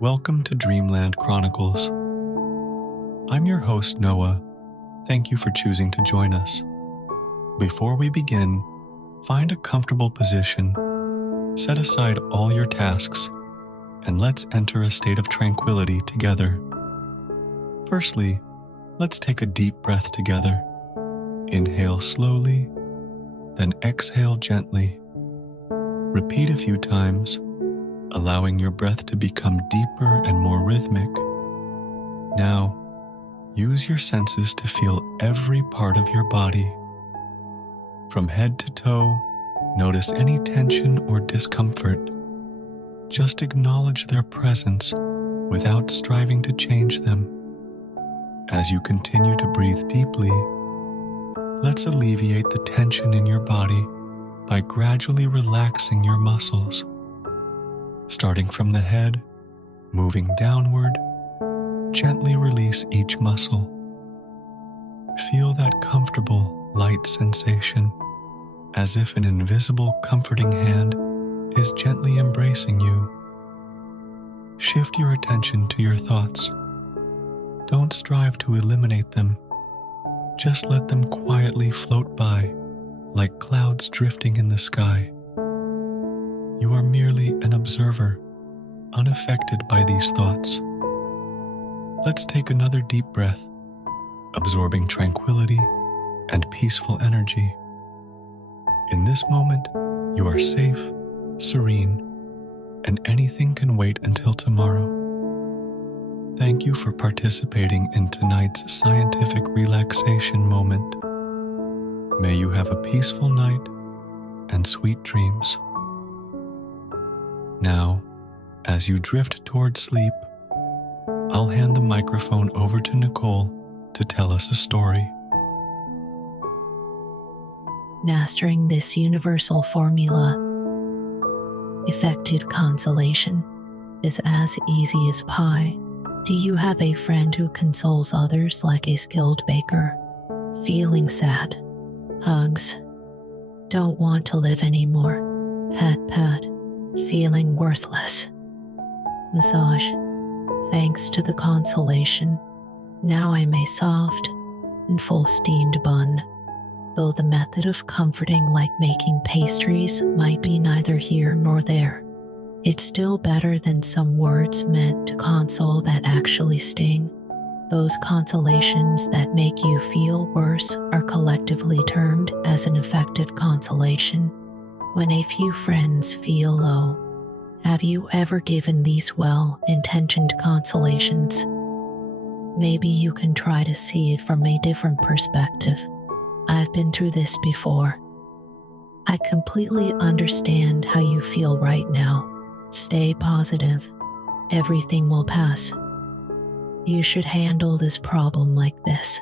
Welcome to Dreamland Chronicles. I'm your host, Noah. Thank you for choosing to join us. Before we begin, find a comfortable position, set aside all your tasks, and let's enter a state of tranquility together. Firstly, let's take a deep breath together. Inhale slowly, then exhale gently. Repeat a few times, allowing your breath to become deeper and more rhythmic. Now, use your senses to feel every part of your body. From head to toe, notice any tension or discomfort. Just acknowledge their presence without striving to change them. As you continue to breathe deeply, let's alleviate the tension in your body by gradually relaxing your muscles. Starting from the head, moving downward, gently release each muscle. Feel that comfortable, light sensation, as if an invisible, comforting hand is gently embracing you. Shift your attention to your thoughts. Don't strive to eliminate them. Just let them quietly float by, like clouds drifting in the sky. You are merely an observer, unaffected by these thoughts. Let's take another deep breath, absorbing tranquility and peaceful energy. In this moment, you are safe, serene, and anything can wait until tomorrow. Thank you for participating in tonight's scientific relaxation moment. May you have a peaceful night and sweet dreams. Now, as you drift toward sleep, I'll hand the microphone over to Nicole to tell us a story. Mastering this universal formula, effective consolation, is as easy as pie. Do you have a friend who consoles others like a skilled baker? Feeling sad? Hugs. Don't want to live anymore? Pat pat. Feeling worthless? Massage. Thanks to the consolation, now I'm a soft and full steamed bun. Though the method of comforting, like making pastries, might be neither here nor there, it's still better than some words meant to console that actually sting. Those consolations that make you feel worse are collectively termed as an effective consolation. When a few friends feel low, have you ever given these well-intentioned consolations? Maybe you can try to see it from a different perspective. I've been through this before. I completely understand how you feel right now. Stay positive. Everything will pass. You should handle this problem like this.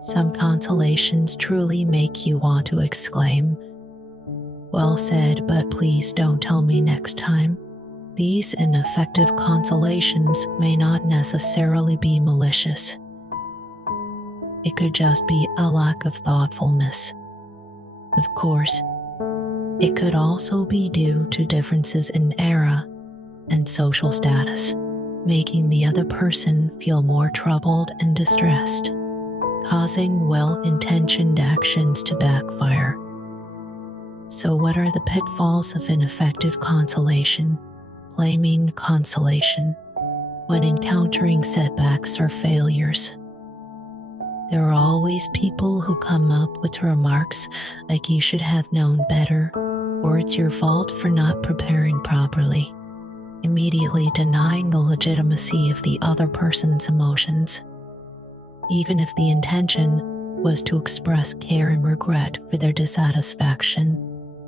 Some consolations truly make you want to exclaim, "Well said, but please don't tell me next time." These ineffective consolations may not necessarily be malicious. It could just be a lack of thoughtfulness. Of course, it could also be due to differences in era and social status, making the other person feel more troubled and distressed, causing well-intentioned actions to backfire. So what are the pitfalls of ineffective consolation? Blaming consolation when encountering setbacks or failures. There are always people who come up with remarks like you should have known better, or it's your fault for not preparing properly, immediately denying the legitimacy of the other person's emotions. Even if the intention was to express care and regret for their dissatisfaction,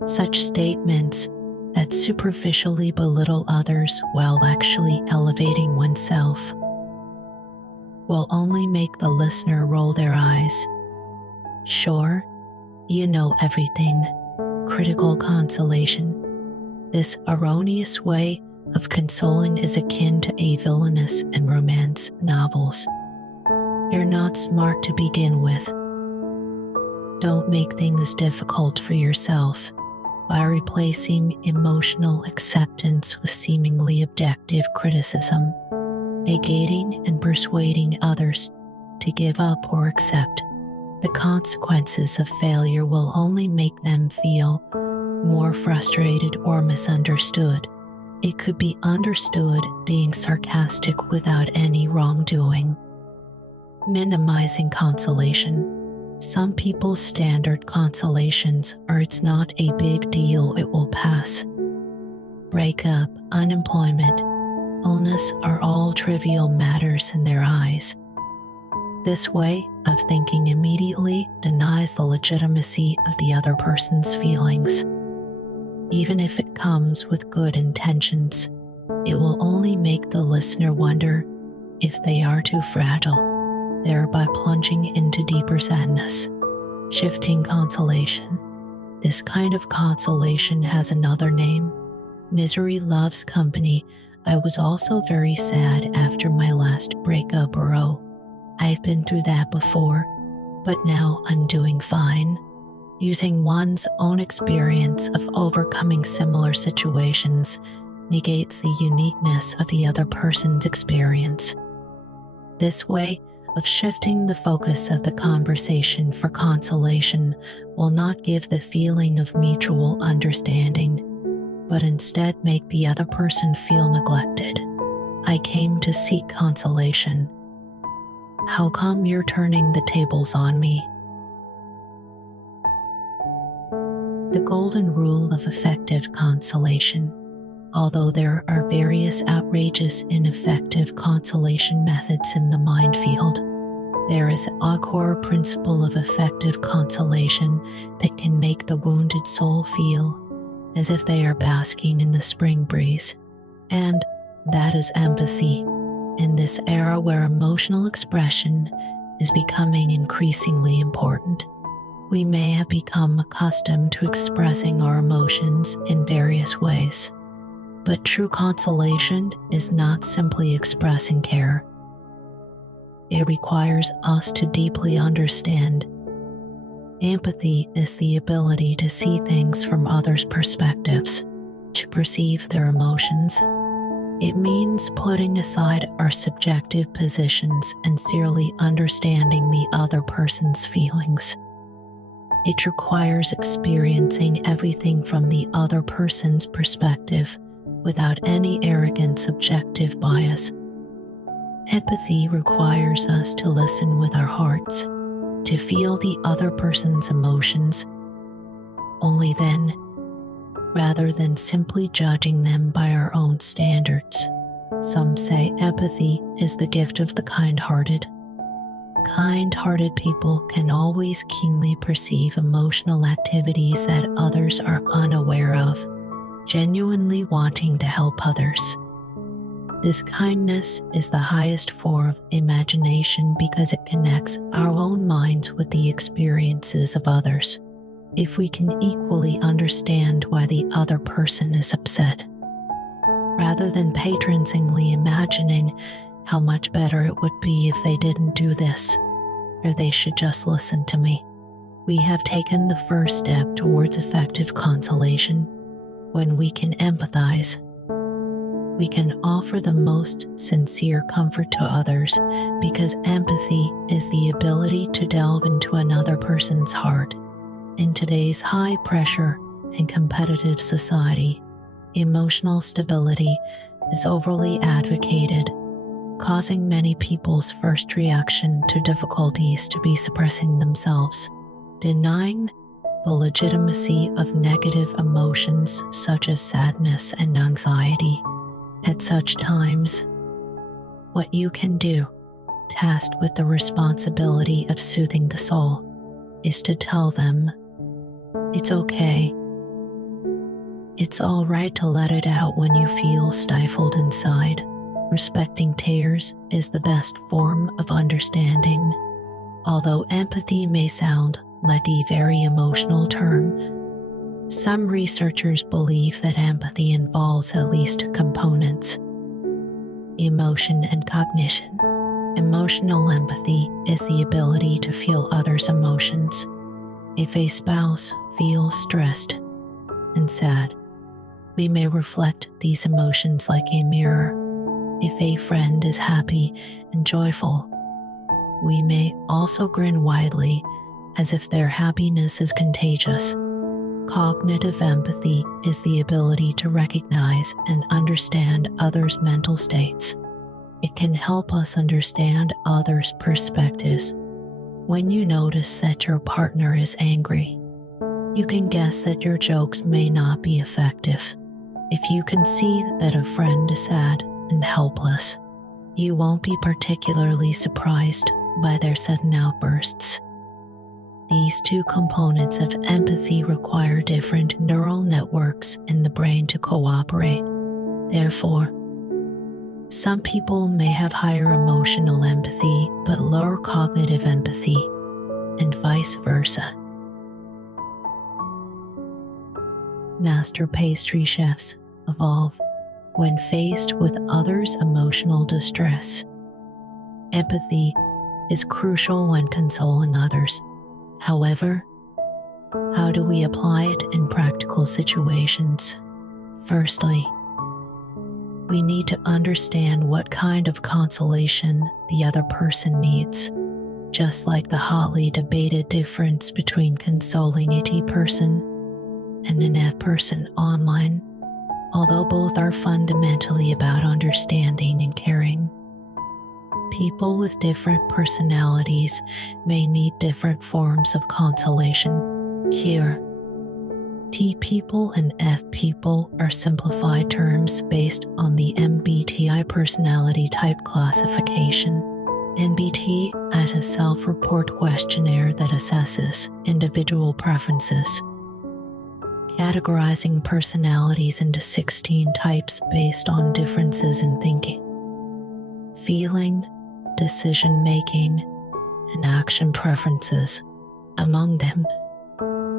such statements that superficially belittle others while actually elevating oneself will only make the listener roll their eyes. Sure, you know everything. Critical consolation. This erroneous way of consoling is akin to a villainous in romance novels. You're not smart to begin with. Don't make things difficult for yourself. by replacing emotional acceptance with seemingly objective criticism, negating and persuading others to give up or accept the consequences of failure will only make them feel more frustrated or misunderstood. It could be understood being sarcastic without any wrongdoing. Minimizing consolation. Some people's standard consolations are "it's not a big deal, it will pass." Breakup, unemployment, illness are all trivial matters in their eyes. This way of thinking immediately denies the legitimacy of the other person's feelings. Even if it comes with good intentions, it will only make the listener wonder if they are too fragile, thereby plunging into deeper sadness. Shifting consolation. This kind of consolation has another name: misery loves company. I was also very sad after my last breakup, or "oh, I've been through that before, but now I'm doing fine." Using one's own experience of overcoming similar situations negates the uniqueness of the other person's experience. This way of shifting the focus of the conversation for consolation will not give the feeling of mutual understanding, but instead make the other person feel neglected. I came to seek consolation. How come you're turning the tables on me? The golden rule of effective consolation. Although there are various outrageous, ineffective consolation methods in the minefield, there is a core principle of effective consolation that can make the wounded soul feel as if they are basking in the spring breeze, and that is empathy. In this era where emotional expression is becoming increasingly important, we may have become accustomed to expressing our emotions in various ways. But true consolation is not simply expressing care. It requires us to deeply understand. Empathy is the ability to see things from others' perspectives, to perceive their emotions. It means putting aside our subjective positions and sincerely understanding the other person's feelings. It requires experiencing everything from the other person's perspective without any arrogant subjective bias. Empathy requires us to listen with our hearts, to feel the other person's emotions. Only then, rather than simply judging them by our own standards. Some say empathy is the gift of the kind-hearted. Kind-hearted people can always keenly perceive emotional activities that others are unaware of, genuinely wanting to help others. This kindness is the highest form of imagination because it connects our own minds with the experiences of others. If we can equally understand why the other person is upset, rather than patronizingly imagining how much better it would be if they didn't do this, or they should just listen to me, we have taken the first step towards effective consolation. When we can empathize, we can offer the most sincere comfort to others, because empathy is the ability to delve into another person's heart. In today's high-pressure and competitive society, emotional stability is overly advocated, causing many people's first reaction to difficulties to be suppressing themselves, denying the legitimacy of negative emotions such as sadness and anxiety. At such times, what you can do, tasked with the responsibility of soothing the soul, is to tell them, it's okay. It's all right to let it out when you feel stifled inside. Respecting tears is the best form of understanding. Although empathy may sound like a very emotional term, some researchers believe that empathy involves at least two components: emotion and cognition. Emotional empathy is the ability to feel others' emotions. If a spouse feels stressed, and sad. We may reflect these emotions like a mirror. If a friend is happy and joyful, we may also grin widely as if their happiness is contagious. Cognitive empathy is the ability to recognize and understand others' mental states. It can help us understand others' perspectives. When you notice that your partner is angry, you can guess that your jokes may not be effective. If you can see that a friend is sad and helpless, you won't be particularly surprised by their sudden outbursts. These two components of empathy require different neural networks in the brain to cooperate. Therefore, some people may have higher emotional empathy but lower cognitive empathy, and vice versa. Master pastry chefs evolve when faced with others' emotional distress. Empathy is crucial when consoling others. However, how do we apply it in practical situations? Firstly, we need to understand what kind of consolation the other person needs. Just like the hotly debated difference between consoling a T person and an F person online, although both are fundamentally about understanding and caring, people with different personalities may need different forms of consolation. Here, T people and F people are simplified terms based on the MBTI personality type classification. MBT as a self-report questionnaire that assesses individual preferences, categorizing personalities into 16 types based on differences in thinking, feeling, decision-making, and action preferences. Among them,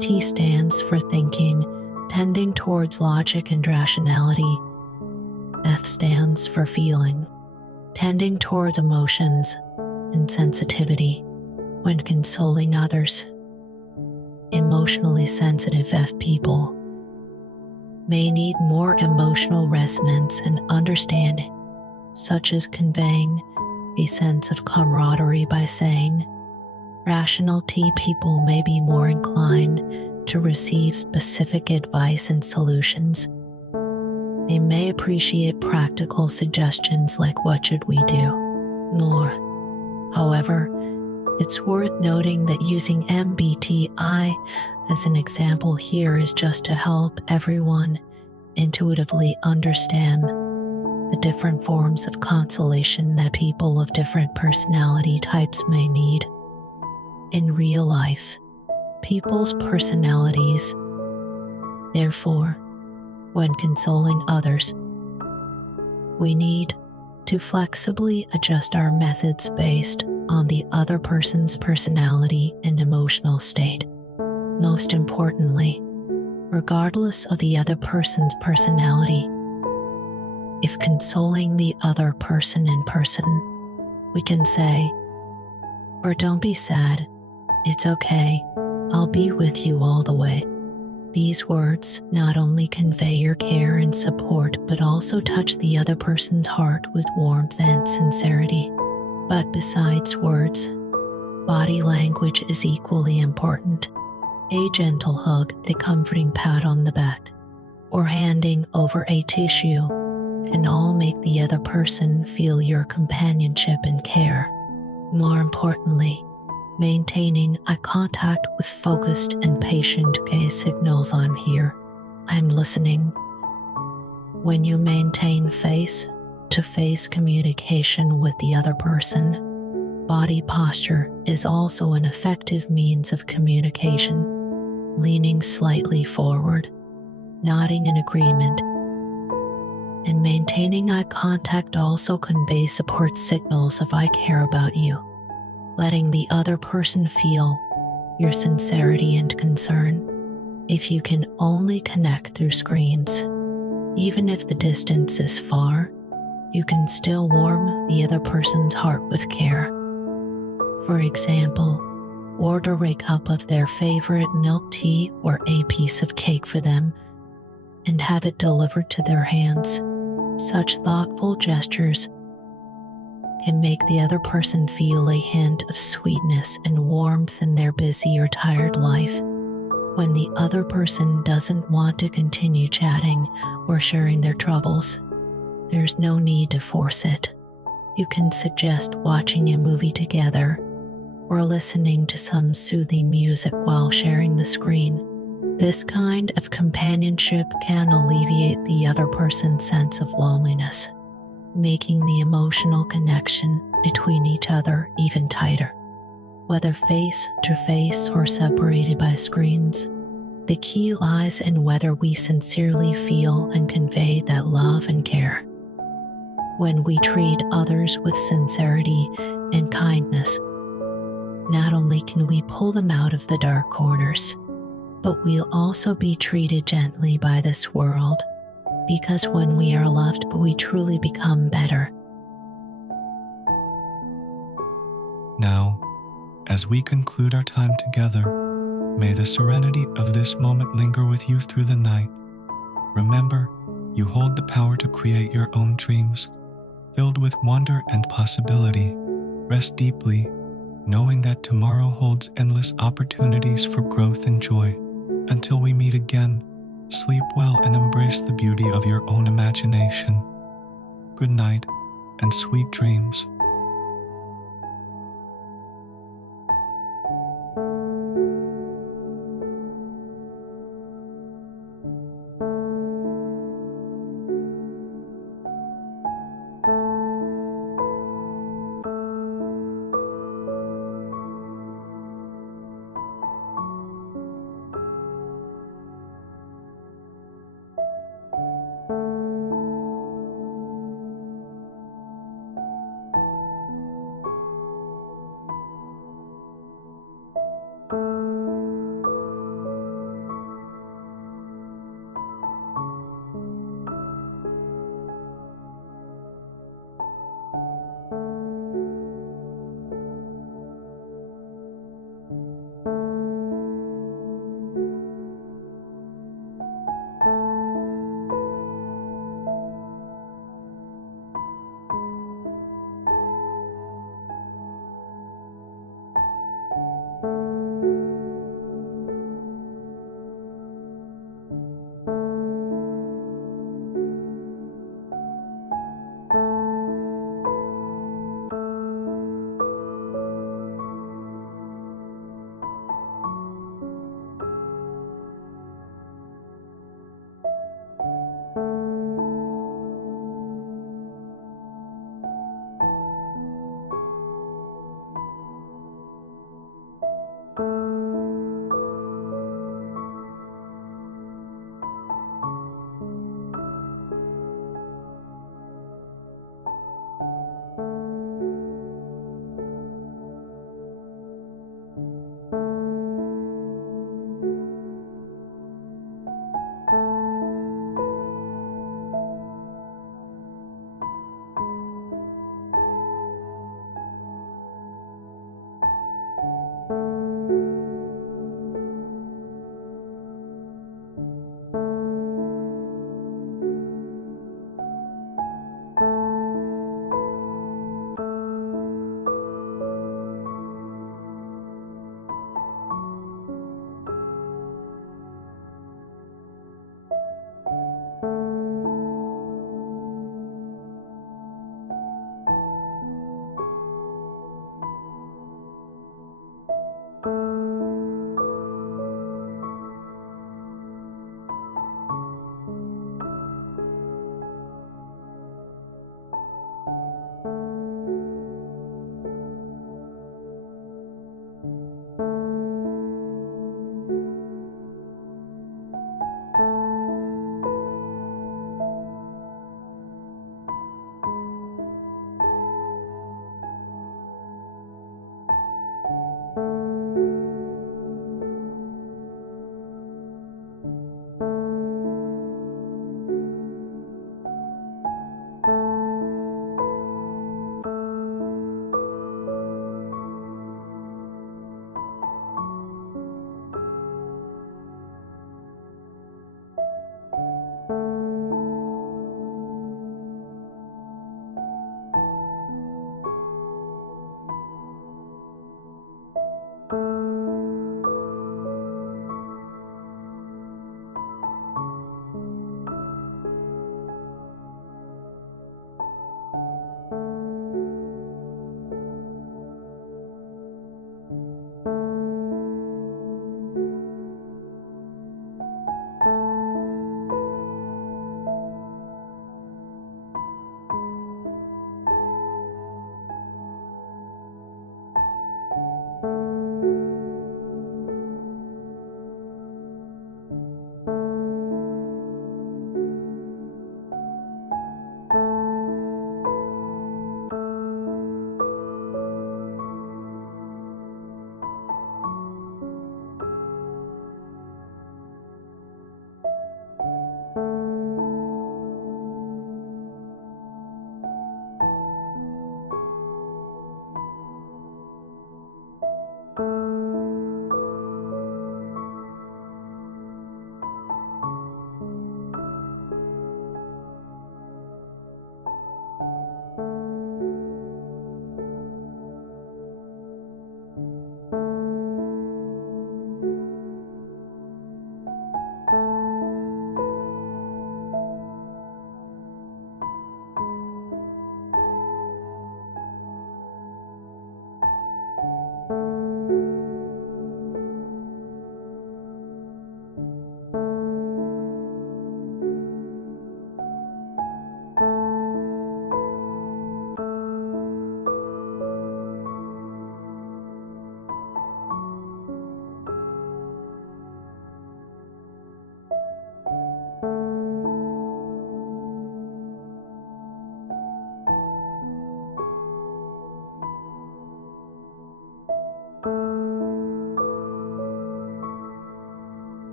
T stands for thinking, tending towards logic and rationality. F stands for feeling, tending towards emotions and sensitivity when consoling others. Emotionally sensitive F people may need more emotional resonance and understanding, such as conveying a sense of camaraderie by saying. Rational T people may be more inclined to receive specific advice and solutions. They may appreciate practical suggestions like what should we do. However, it's worth noting that using MBTI as an example here is just to help everyone intuitively understand the different forms of consolation that people of different personality types may need. In real life, people's personalities, therefore, when consoling others, we need to flexibly adjust our methods based on the other person's personality and emotional state. Most importantly, regardless of the other person's personality, if consoling the other person in person, we can say, or don't be sad, it's okay, I'll be with you all the way. These words not only convey your care and support, but also touch the other person's heart with warmth and sincerity. But besides words, body language is equally important. A gentle hug, a comforting pat on the back, or handing over a tissue can all make the other person feel your companionship and care. More importantly, maintaining eye contact with focused and patient gaze signals I'm here, I'm listening. When you maintain face-to-face communication with the other person, body posture is also an effective means of communication. Leaning slightly forward, nodding in agreement, and maintaining eye contact also convey support signals of I care about you, letting the other person feel your sincerity and concern. If you can only connect through screens, even if the distance is far, you can still warm the other person's heart with care. For example, order a cup of their favorite milk tea or a piece of cake for them and have it delivered to their hands. Such thoughtful gestures can make the other person feel a hint of sweetness and warmth in their busy or tired life. When the other person doesn't want to continue chatting or sharing their troubles, there's no need to force it. You can suggest watching a movie together or listening to some soothing music while sharing the screen. This kind of companionship can alleviate the other person's sense of loneliness, making the emotional connection between each other even tighter. Whether face to face or separated by screens, the key lies in whether we sincerely feel and convey that love and care. When we treat others with sincerity and kindness, not only can we pull them out of the dark corners, but we'll also be treated gently by this world, because when we are loved, we truly become better. Now, as we conclude our time together, may the serenity of this moment linger with you through the night. Remember, you hold the power to create your own dreams, filled with wonder and possibility. Rest deeply, knowing that tomorrow holds endless opportunities for growth and joy. Until we meet again, sleep well and embrace the beauty of your own imagination. Good night and sweet dreams.